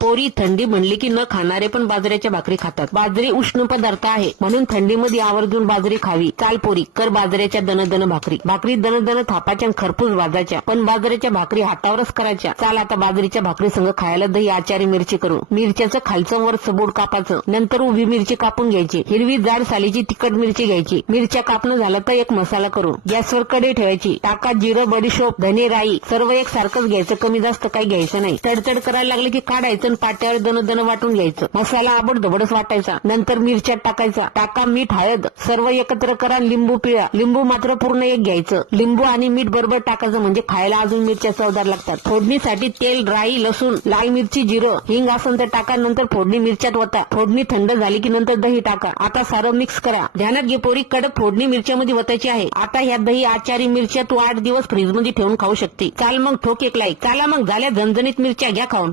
पोरी थंडी म्हणली की न खाणारे पण बाजरीच्या भाकरी खातात. बाजरी उष्ण पदार्थ आहे म्हणून थंडीमध्ये आवर्जून बाजरी खावी. चाल पोरी, कर बाजऱ्याच्या दन भाकरी. भाकरी दन थापाच्या खरपूस भाजाच्या, पण बाजरीच्या भाकरी हातावरच करायच्या. चाल आता बाजरीच्या भाकरी संग खायला दही, आचारी, मिरची करू. मिरच्याचं खालचं वर सबूड कापाचं, नंतर उभी मिरची कापून घ्यायची. हिरवी जाड सालीची तिखट मिरची घ्यायची. मिरच्या कापणं झालं तर एक मसाला करू. गॅसवर कढई ठेवायची. टाका जिरं, बडीशोप, धने, राई सर्व एक सारखंच घ्यायचं, कमी जास्त काही घ्यायचं नाही. तडतड करायला लागले की काढायचं, पाट्यावर दन वाटून घ्यायचं. मसाला आबडधबडच वाटायचा. नंतर मिरच्यात टाकायचा. टाका मीठ, हळद सर्व एकत्र करा. लिंबू पिळा. लिंबू मात्र पूर्ण एक घ्यायचं. लिंबू आणि मीठ बरोबर टाकायचं म्हणजे खायला अजून मिरच्या चवदार लागतात. फोडणीसाठी तेल, राई, लसूण, लाल मिरची, जिरं, हिंग असेल तर टाका. नंतर फोडणी मिरच्यात वता. फोडणी थंड झाली की नंतर दही टाका. आता सारं मिक्स करा. ध्यानात घे पोरी, कडक फोडणी मिरच्यामध्ये वतायची आहे. आता ह्या दही, आचारी, मिरच्या तू 8 दिवस फ्रीज मध्ये ठेवून खाऊ शकते. चाल मग ठोक एक लाईक. चला मग झाल्या झणझणीत मिरच्या, घ्या खाऊन.